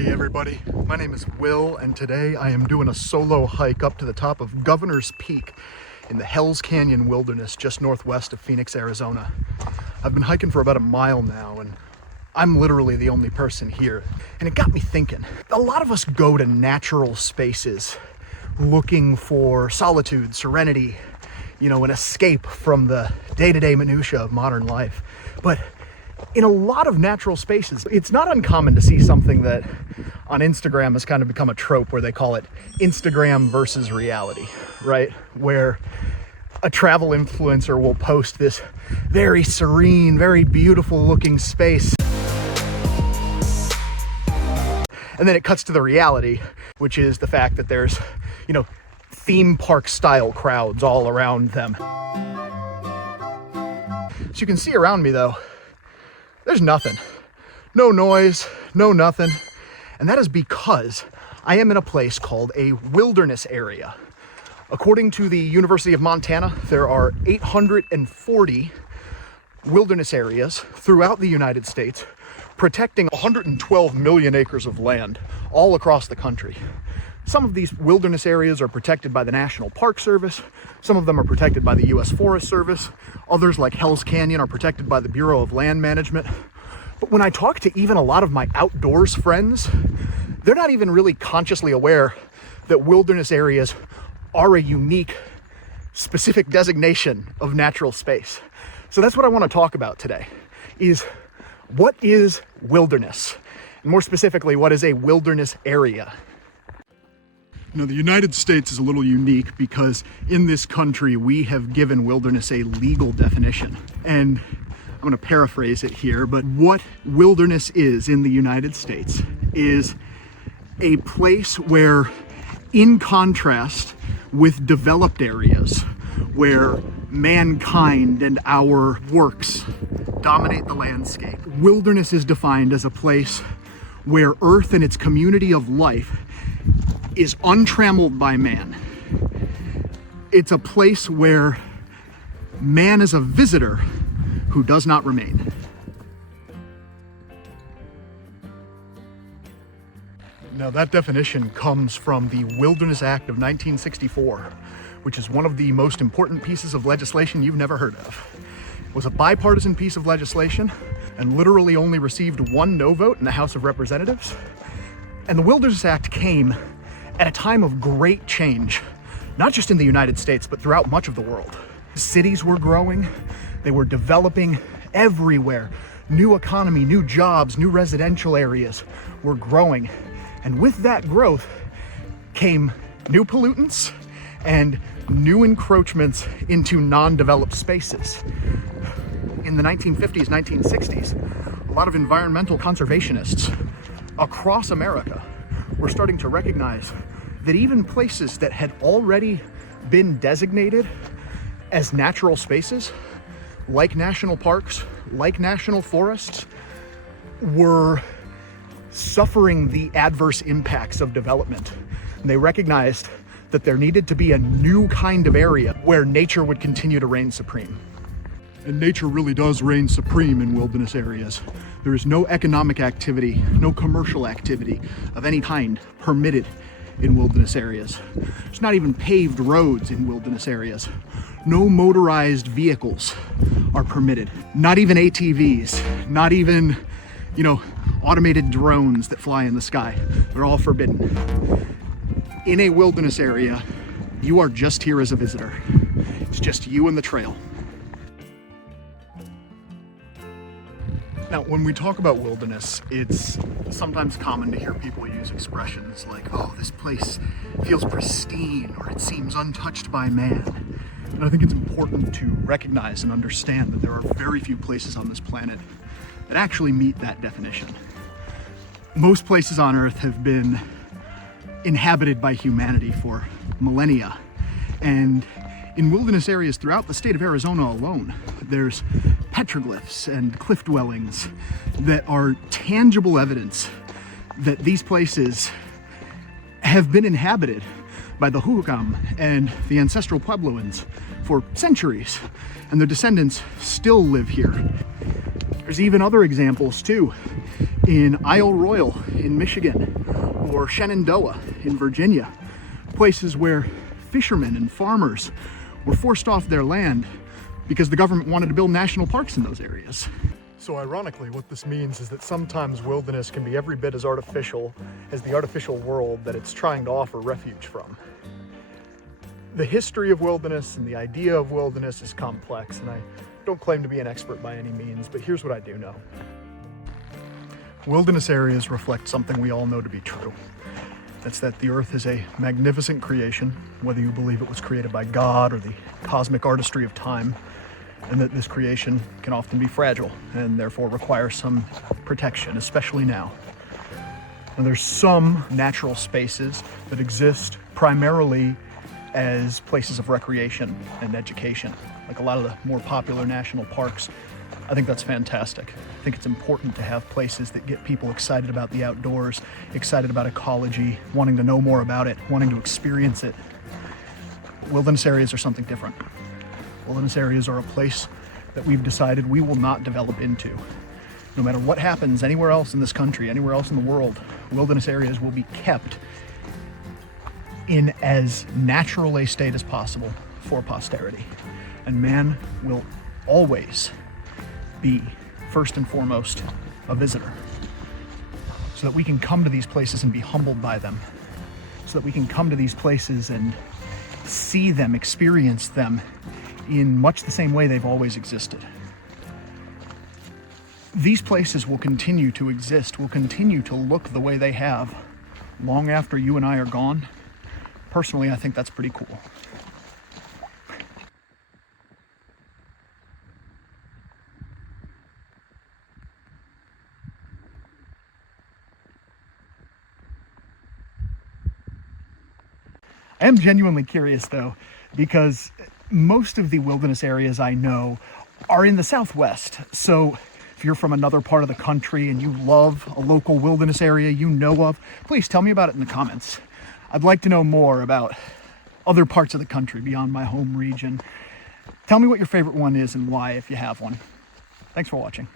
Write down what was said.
Hey everybody, my name is Will, and today I am doing a solo hike up to the top of Governor's Peak in the Hells Canyon wilderness just northwest of Phoenix, Arizona. I've been hiking for about a mile now, and I'm literally the only person here. And it got me thinking, a lot of us go to natural spaces looking for solitude, serenity, an escape from the day-to-day minutia of modern life. But in a lot of natural spaces, it's not uncommon to see something that on Instagram has kind of become a trope where they call it Instagram versus reality, right? Where a travel influencer will post this very serene, very beautiful looking space. And then it cuts to the reality, which is the fact that there's, theme park style crowds all around them. As you can see around me though, there's nothing. No noise, no nothing. And that is because I am in a place called a wilderness area. According to the University of Montana, there are 840 wilderness areas throughout the United States, protecting 112 million acres of land all across the country. Some of these wilderness areas are protected by the National Park Service. Some of them are protected by the U.S. Forest Service. Others, like Hells Canyon, are protected by the Bureau of Land Management. But when I talk to even a lot of my outdoors friends, they're not even really consciously aware that wilderness areas are a unique, specific designation of natural space. So that's what I want to talk about today, is what is wilderness? And more specifically, what is a wilderness area? The United States is a little unique because in this country, we have given wilderness a legal definition. And I'm going to paraphrase it here, but what wilderness is in the United States is a place where, in contrast with developed areas, where mankind and our works dominate the landscape, wilderness is defined as a place where Earth and its community of life is untrammeled by man. It's a place where man is a visitor who does not remain. Now that definition comes from the Wilderness Act of 1964, which is one of the most important pieces of legislation you've never heard of. It was a bipartisan piece of legislation and literally only received one no vote in the House of Representatives. And the Wilderness Act came at a time of great change, not just in the United States, but throughout much of the world. Cities were growing, they were developing everywhere. New economy, new jobs, new residential areas were growing. And with that growth came new pollutants and new encroachments into non-developed spaces. In the 1950s, 1960s, a lot of environmental conservationists across America were starting to recognize that even places that had already been designated as natural spaces, like national parks, like national forests, were suffering the adverse impacts of development. And they recognized that there needed to be a new kind of area where nature would continue to reign supreme. And nature really does reign supreme in wilderness areas. There is no economic activity, no commercial activity of any kind permitted in wilderness areas. There's not even paved roads in wilderness areas. No motorized vehicles are permitted. Not even ATVs, not even, automated drones that fly in the sky. They're all forbidden. In a wilderness area, you are just here as a visitor. It's just you and the trail. Now, when we talk about wilderness, it's sometimes common to hear people use expressions like, oh, this place feels pristine, or it seems untouched by man. And I think it's important to recognize and understand that there are very few places on this planet that actually meet that definition. Most places on Earth have been inhabited by humanity for millennia. And in wilderness areas throughout the state of Arizona alone, there's petroglyphs and cliff dwellings that are tangible evidence that these places have been inhabited by the Hukam and the ancestral Puebloans for centuries, and their descendants still live here. There's even other examples too. in Isle Royale in Michigan, or Shenandoah in Virginia, places where fishermen and farmers were forced off their land because the government wanted to build national parks in those areas. So ironically, what this means is that sometimes wilderness can be every bit as artificial as the artificial world that it's trying to offer refuge from. The history of wilderness and the idea of wilderness is complex, and I don't claim to be an expert by any means, but here's what I do know. Wilderness areas reflect something we all know to be true. That's that the earth is a magnificent creation, whether you believe it was created by God or the cosmic artistry of time, and that this creation can often be fragile and therefore require some protection, especially now. And there's some natural spaces that exist primarily as places of recreation and education, like a lot of the more popular national parks. I think that's fantastic. I think it's important to have places that get people excited about the outdoors, excited about ecology, wanting to know more about it, wanting to experience it. Wilderness areas are something different. Wilderness areas are a place that we've decided we will not develop into. No matter what happens anywhere else in this country, anywhere else in the world, wilderness areas will be kept in as natural a state as possible for posterity. And man will always be, first and foremost, a visitor. So that we can come to these places and be humbled by them. So that we can come to these places and see them, experience them in much the same way they've always existed. These places will continue to exist, will continue to look the way they have long after you and I are gone. Personally, I think that's pretty cool. I am genuinely curious though, because most of the wilderness areas I know are in the Southwest. So if you're from another part of the country and you love a local wilderness area you know of, please tell me about it in the comments. I'd like to know more about other parts of the country beyond my home region. Tell me what your favorite one is and why, if you have one. Thanks for watching.